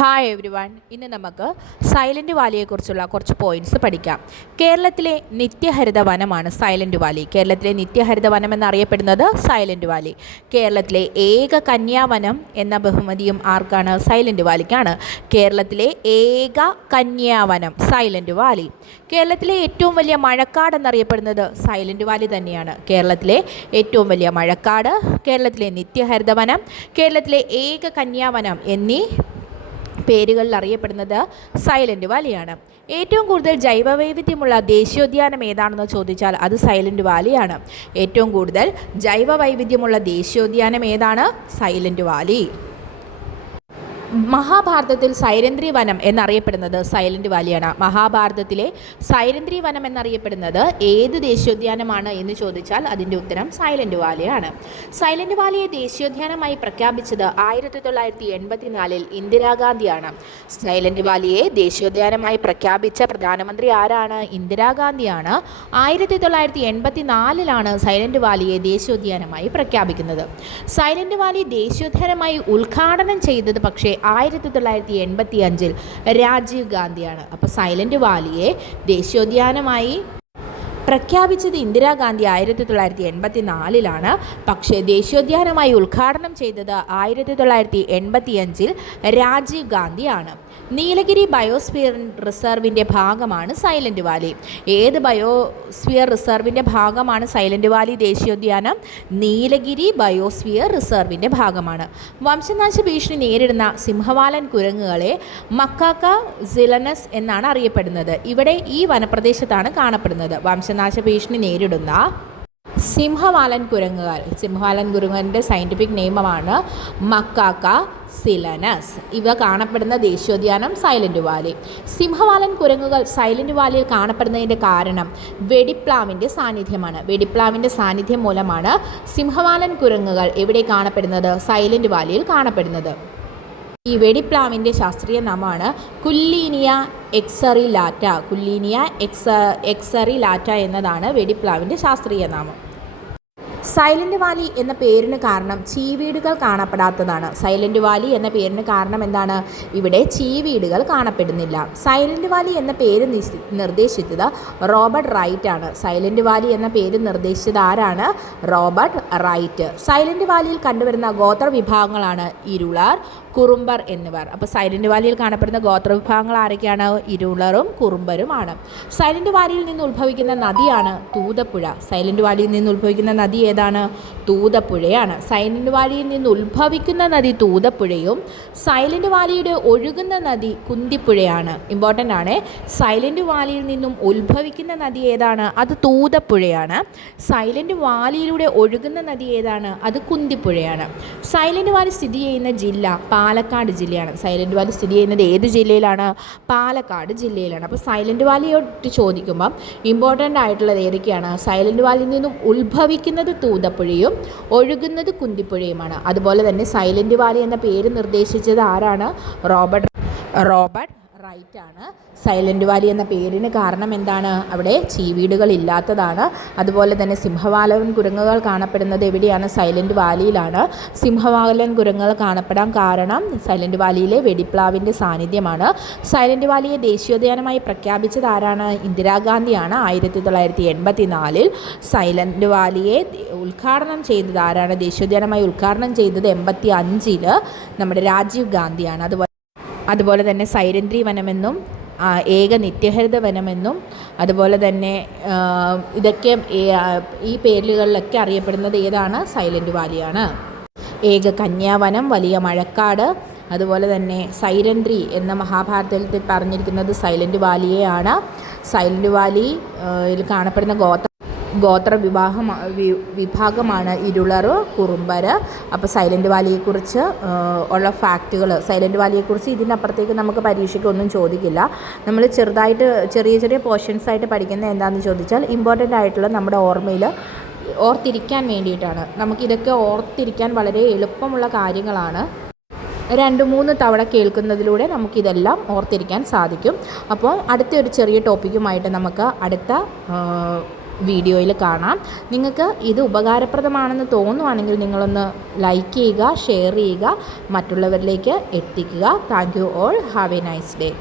Hi every one. ഇന്ന് നമുക്ക് silent വാലിയെക്കുറിച്ചുള്ള കുറച്ച് പോയിൻറ്റ്സ് പഠിക്കാം. കേരളത്തിലെ നിത്യഹരിത വനമാണ് സൈലൻറ്റ് വാലി. കേരളത്തിലെ നിത്യഹരിത വനം എന്നറിയപ്പെടുന്നത് സൈലൻറ്റ് വാലി. കേരളത്തിലെ ഏക കന്യാവനം എന്ന ബഹുമതിയും ആർക്കാണ്? സൈലൻറ്റ് വാലിക്കാണ്. കേരളത്തിലെ ഏക കന്യാവനം സൈലൻറ്റ് വാലി. കേരളത്തിലെ ഏറ്റവും വലിയ മഴക്കാട് എന്നറിയപ്പെടുന്നത് സൈലൻറ്റ് വാലി തന്നെയാണ്. കേരളത്തിലെ ഏറ്റവും വലിയ മഴക്കാട്, കേരളത്തിലെ നിത്യഹരിത വനം, കേരളത്തിലെ ഏക കന്യാവനം എന്നീ പേരുകളിൽ അറിയപ്പെടുന്നത് സൈലൻറ്റ് വാലിയാണ്. ഏറ്റവും കൂടുതൽ ജൈവവൈവിധ്യമുള്ള ദേശീയോദ്യാനം ഏതാണെന്ന് ചോദിച്ചാൽ അത് സൈലൻറ്റ് വാലിയാണ്. ഏറ്റവും കൂടുതൽ ജൈവവൈവിധ്യമുള്ള ദേശീയോദ്യാനം ഏതാണ്? Silent Valley. മഹാഭാരതത്തിൽ സൈരന്ധ്രി വനം എന്നറിയപ്പെടുന്നത് സൈലൻറ്റ് വാലിയാണ്. മഹാഭാരതത്തിലെ സൈരന്ധ്രി വനം എന്നറിയപ്പെടുന്നത് ഏത് ദേശീയോദ്യാനമാണ് എന്ന് ചോദിച്ചാൽ അതിൻ്റെ ഉത്തരം സൈലൻറ്റ് വാലിയാണ്. സൈലൻറ്റ് വാലിയെ ദേശീയോദ്യാനമായി പ്രഖ്യാപിച്ചത് 1984 ഇന്ദിരാഗാന്ധിയാണ്. സൈലൻറ്റ് വാലിയെ ദേശീയോദ്യാനമായി പ്രഖ്യാപിച്ച പ്രധാനമന്ത്രി ആരാണ്? ഇന്ദിരാഗാന്ധിയാണ്. 1984 സൈലൻറ്റ് വാലിയെ ദേശീയോദ്യാനമായി പ്രഖ്യാപിക്കുന്നത്. സൈലൻറ്റ് വാലി ദേശീയോദ്യാനമായി ഉദ്ഘാടനം ചെയ്തത് പക്ഷേ 1985 രാജീവ് ഗാന്ധിയാണ്. അപ്പോൾ സൈലൻറ്റ് വാലിയെ ദേശീയോദ്യാനമായി പ്രഖ്യാപിച്ചത് ഇന്ദിരാഗാന്ധി 1984 പക്ഷേ ദേശീയോദ്യാനമായി ഉദ്ഘാടനം ചെയ്തത് 1985 രാജീവ് ഗാന്ധിയാണ്. നീലഗിരി ബയോസ്ഫിയർ റിസർവിൻ്റെ ഭാഗമാണ് സൈലൻറ്റ് വാലി. ഏത് ബയോസ്ഫിയർ റിസർവിൻ്റെ ഭാഗമാണ് സൈലൻറ്റ് വാലി ദേശീയോദ്യാനം? നീലഗിരി ബയോസ്ഫിയർ റിസർവിൻ്റെ ഭാഗമാണ്. വംശനാശ ഭീഷണി നേരിടുന്ന സിംഹവാലൻ കുരങ്ങുകളെ മക്കാക്ക സിലനസ് എന്നാണ് അറിയപ്പെടുന്നത്. ഇവിടെ ഈ വനപ്രദേശത്താണ് കാണപ്പെടുന്നത്. വംശനാശ ഭീഷണി നേരിടുന്ന സിംഹവാലൻ കുരങ്ങൻ്റെ സയൻറ്റിഫിക് നെയിമാണ് മക്കാക്ക സിലനസ്. ഇവ കാണപ്പെടുന്ന ദേശീയോദ്യാനം സൈലൻറ്റ് വാലി. സിംഹവാലൻ കുരങ്ങുകൾ സൈലൻറ്റ് വാലിയിൽ കാണപ്പെടുന്നതിൻ്റെ കാരണം വെടിപ്ലാവിൻ്റെ സാന്നിധ്യമാണ്. വെടിപ്ലാവിൻ്റെ സാന്നിധ്യം മൂലമാണ് സിംഹവാലൻ കുരങ്ങുകൾ എവിടെ കാണപ്പെടുന്നത്? സൈലൻറ്റ് വാലിയിൽ കാണപ്പെടുന്നത്. ഈ വെടിപ്ലാവിൻ്റെ ശാസ്ത്രീയ നാമമാണ് കുല്ലീനിയ എക്സറിലാറ്റ. എക്സറിലാറ്റ എന്നതാണ് വെടിപ്ലാവിൻ്റെ ശാസ്ത്രീയ നാമം. സൈലൻറ്റ് വാലി എന്ന പേരിന് കാരണം ചീവീടുകൾ കാണപ്പെടാത്തതാണ്. സൈലൻറ്റ് വാലി എന്ന പേരിന് കാരണം എന്താണ്? ഇവിടെ ചീവീടുകൾ കാണപ്പെടുന്നില്ല. സൈലൻറ്റ് വാലി എന്ന പേര് നിർദ്ദേശിച്ചത് റോബർട്ട് റൈറ്റ് ആണ്. സൈലൻറ്റ് വാലി എന്ന പേര് നിർദ്ദേശിച്ചത് ആരാണ്? Robert right. സൈലൻറ്റ് വാലിയിൽ കണ്ടുവരുന്ന ഗോത്രവിഭാഗങ്ങളാണ് ഇരുളർ, കുറുമ്പർ എന്നിവർ. അപ്പോൾ സൈലൻറ്റ് വാലിയിൽ കാണപ്പെടുന്ന ഗോത്രവിഭാഗങ്ങൾ ആരൊക്കെയാണ്? ഇരുളറും കുറുമ്പരുമാണ്. സൈലൻറ്റ് വാലിയിൽ നിന്ന് ഉത്ഭവിക്കുന്ന നദിയാണ് തൂതപ്പുഴ. സൈലൻറ്റ് വാലിയിൽ നിന്ന് ഉത്ഭവിക്കുന്ന നദി ഏതാണ്? തൂതപ്പുഴയാണ്. സൈലൻറ്റ് വാലിയിൽ നിന്ന് ഉത്ഭവിക്കുന്ന നദി തൂതപ്പുഴയും സൈലൻറ്റ് വാലിയുടെ ഒഴുകുന്ന നദി കുന്തിപ്പുഴയാണ്. ഇമ്പോർട്ടൻ്റ് ആണ്. സൈലൻറ്റ് വാലിയിൽ നിന്നും ഉത്ഭവിക്കുന്ന നദി ഏതാണ്? അത് തൂതപ്പുഴയാണ്. സൈലൻറ്റ് വാലിയിലൂടെ ഒഴുകുന്ന നദി ഏതാണ്? അത് കുന്തിപ്പുഴയാണ്. സൈലൻറ്റ് വാലി സ്ഥിതി ചെയ്യുന്ന ജില്ല പാലക്കാട് ജില്ലയാണ്. സൈലൻറ്റ് വാലി സ്ഥിതി ചെയ്യുന്നത് ഏത് ജില്ലയിലാണ്? പാലക്കാട് ജില്ലയിലാണ്. അപ്പോൾ സൈലൻറ്റ് വാലിയോട്ട് ചോദിക്കുമ്പം ഇമ്പോർട്ടൻ്റ് ആയിട്ടുള്ളത് ഏതൊക്കെയാണ്? സൈലൻറ്റ് വാലിയിൽ നിന്നും ഉത്ഭവിക്കുന്നത് തൂതപ്പുഴയും ഒഴുകുന്നത് കുന്തിപ്പുഴയുമാണ്. അതുപോലെ തന്നെ സൈലൻറ്റ് വാലി എന്ന പേര് നിർദ്ദേശിച്ചത് ആരാണ്? റോബർട്ട് റൈറ്റ് ആണ്. സൈലൻറ്റ് വാലി എന്ന പേരിന് കാരണം എന്താണ്? അവിടെ ചീവീടുകൾ ഇല്ലാത്തതാണ്. അതുപോലെ തന്നെ സിംഹവാലൻ കുരങ്ങുകൾ കാണപ്പെടുന്നത് എവിടെയാണ്? സൈലൻറ്റ് വാലിയിലാണ്. സിംഹവാലൻ കുരങ്ങുകൾ കാണപ്പെടാൻ കാരണം സൈലൻറ്റ് വാലിയിലെ വെടിപ്ലാവിൻ്റെ സാന്നിധ്യമാണ്. സൈലൻറ്റ് വാലിയെ ദേശീയോദ്യാനമായി പ്രഖ്യാപിച്ചത് ആരാണ്? ഇന്ദിരാഗാന്ധിയാണ്. 1984 സൈലൻറ്റ് വാലിയെ ഉദ്ഘാടനം ചെയ്തത് ആരാണ്? ദേശീയോദ്യാനമായി ഉദ്ഘാടനം ചെയ്തത് 85 നമ്മുടെ രാജീവ് ഗാന്ധിയാണ്. അതുപോലെ തന്നെ സൈരന്ധ്രി വനമെന്നും ഏക നിത്യഹരിത വനമെന്നും അതുപോലെ തന്നെ ഇതൊക്കെ ഈ പേരുകളിലൊക്കെ അറിയപ്പെടുന്നത് ഏതാണ്? സൈലൻറ്റ് വാലിയാണ്. ഏക കന്യാവനം, വലിയ മഴക്കാട്, അതുപോലെ തന്നെ സൈരന്ധ്രി എന്ന മഹാഭാരതത്തിൽ പറഞ്ഞിരിക്കുന്നത് സൈലൻറ്റ് വാലിയെയാണ്. സൈലൻറ്റ് വാലിയിൽ കാണപ്പെടുന്ന വിഭാഗമാണ് ഇരുളർ, കുറുമ്പർ. അപ്പോൾ സൈലൻറ്റ് വാലിയെക്കുറിച്ച് ഉള്ള ഫാക്റ്റുകൾ, സൈലൻറ്റ് വാലിയെക്കുറിച്ച് ഇതിനപ്പുറത്തേക്ക് നമുക്ക് പരീക്ഷയ്ക്കൊന്നും ചോദിക്കില്ല. നമ്മൾ ചെറിയ പോർഷൻസ് ആയിട്ട് പഠിക്കുന്നത് എന്താണെന്ന് ചോദിച്ചാൽ ഇമ്പോർട്ടൻ്റ് ആയിട്ടുള്ള നമ്മുടെ ഓർമ്മയിൽ ഓർത്തിരിക്കാൻ വേണ്ടിയിട്ടാണ്. നമുക്കിതൊക്കെ ഓർത്തിരിക്കാൻ വളരെ എളുപ്പമുള്ള കാര്യങ്ങളാണ്. 2-3 തവണ കേൾക്കുന്നതിലൂടെ നമുക്കിതെല്ലാം ഓർത്തിരിക്കാൻ സാധിക്കും. അപ്പോൾ അടുത്തൊരു ചെറിയ ടോപ്പിക്കുമായിട്ട് നമുക്ക് അടുത്ത വീഡിയോയിൽ കാണാം. നിങ്ങൾക്ക് ഇത് ഉപകാരപ്രദമാണെന്ന് തോന്നുവാണെങ്കിൽ നിങ്ങളൊന്ന് ലൈക്ക് ചെയ്യുക, ഷെയർ ചെയ്യുക, മറ്റുള്ളവരിലേക്ക് എത്തിക്കുക. Thank you all. Have A nice day.